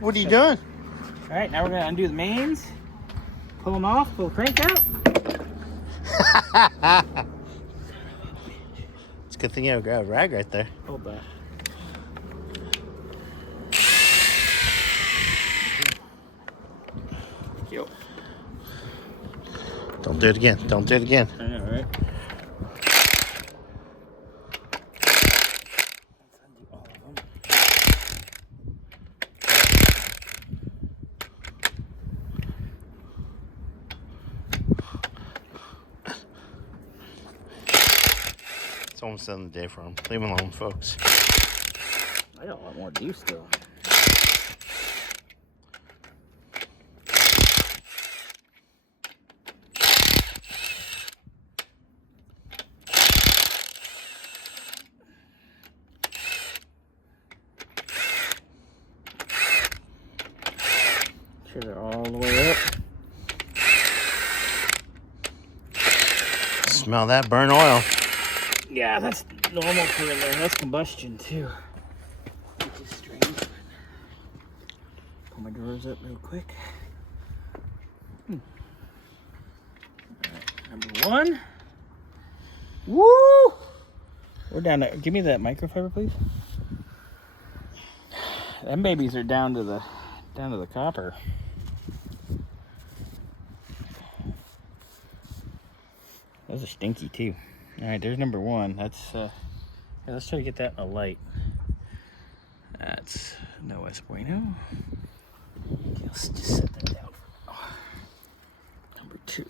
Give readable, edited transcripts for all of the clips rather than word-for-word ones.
What are you doing? All right, now we're gonna undo the mains, pull them off, pull the crank out. It's a good thing you have a rag right there. Hold that. Yo. Don't do it again. Don't do it again. I know, right? It's almost the end of the day for him. Leave him alone, folks. I got a lot more to do still. Sure they're all the way up. Smell that burnt oil. Yeah, that's normal for in there. That's combustion too. Which is strange. Pull my drawers up real quick. Alright, number one. Woo! We're down to, give me that microfiber, please. Them babies are down to the copper. Those are stinky too. All right, there's number one. That's yeah, let's try to get that in a light. That's no es bueno. Okay, let's just set that down. Number two.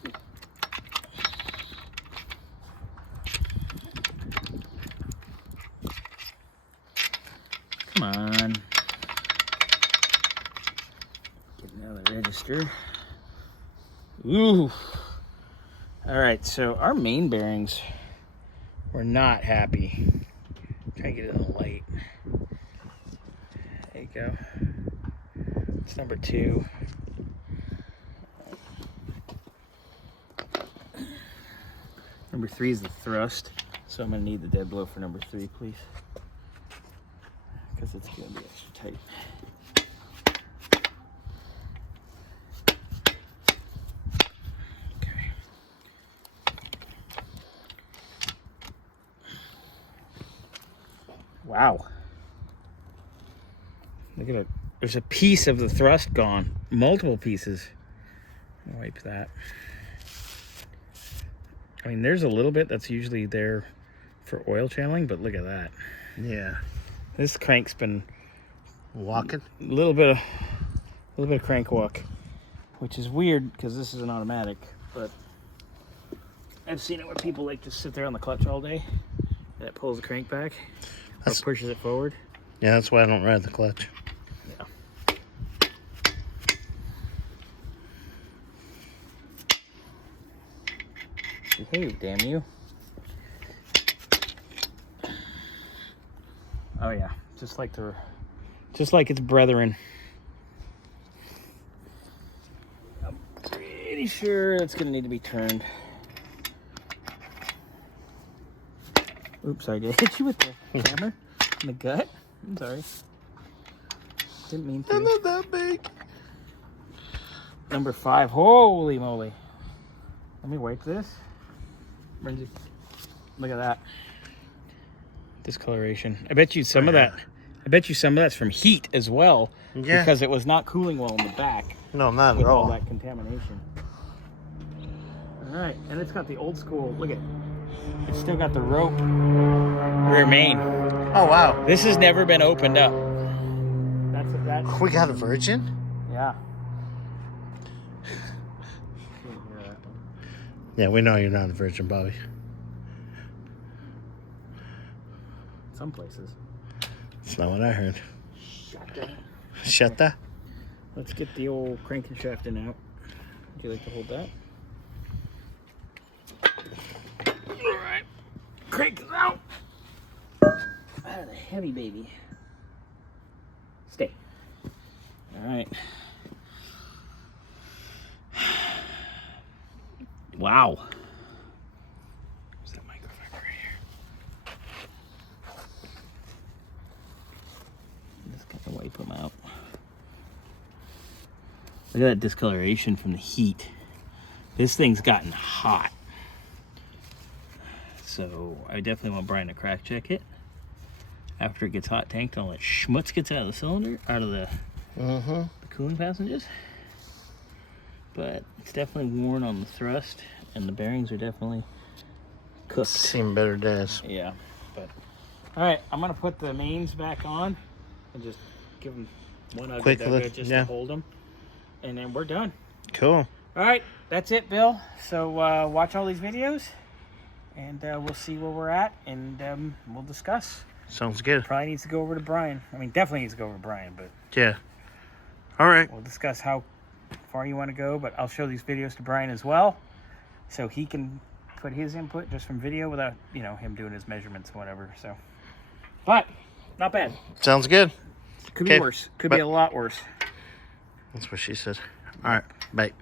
Come on. Getting out of the register. Ooh. All right, so our main bearings were not happy. Try to get it in the light. There you go. It's number two. Number three is the thrust, so I'm gonna need the dead blow for number three, please, because it's gonna be extra tight. Wow. Look at it. There's a piece of the thrust gone. Multiple pieces. Wipe that. I mean, there's a little bit that's usually there for oil channeling, but look at that. Yeah. This crank's been walking. A little bit of crank walk, which is weird because this is an automatic, but I've seen it where people like to sit there on the clutch all day and it pulls the crank back. Or pushes it forward. Yeah, that's why I don't ride the clutch. Yeah. Behave, damn you. Oh yeah, just like its brethren. I'm pretty sure it's gonna need to be turned. Oops, sorry, did I hit you with the hammer in the gut? I'm sorry. Didn't mean to. They're not that big. Number five. Holy moly. Let me wipe this. Look at that. Discoloration. I bet you some of that's from heat as well. Yeah. Because it was not cooling well in the back. No, not with at all. All that contamination. All right, and it's got the old school. Look at it. It's still got the rope rear main. Oh wow. This has never been opened up. That's We got a virgin? Yeah. Yeah, we know you're not a virgin, Bobby. Some places. That's not what I heard. Shut that. Let's get the old cranking shaft in out. Would you like to hold that? Alright. Crank it out. Out of the heavy baby. Stay. Alright. Wow. Where's that microfiber right here? Just kind of wipe them out. Look at that discoloration from the heat. This thing's gotten hot. So I definitely want Brian to crack check it. After it gets hot tanked, all that schmutz gets out of the cylinder, out of the cooling passages. But it's definitely worn on the thrust, and the bearings are definitely cooked. Seen better days. Yeah, but all right, I'm gonna put the mains back on and just give them one ugly Quick look, just yeah. to hold them, and then we're done. Cool. All right, that's it, Bill. So watch all these videos, and we'll see where we're at, and we'll discuss. Sounds good. Probably needs to go over to Brian. I mean, definitely needs to go over to Brian, but Yeah. All right. we'll discuss how far you want to go. But I'll show these videos to Brian as well, so he can put his input just from video without, you know, him doing his measurements or whatever. So, but not bad. Sounds good. Could be worse. Could be a lot worse. That's what she said. All right. Bye.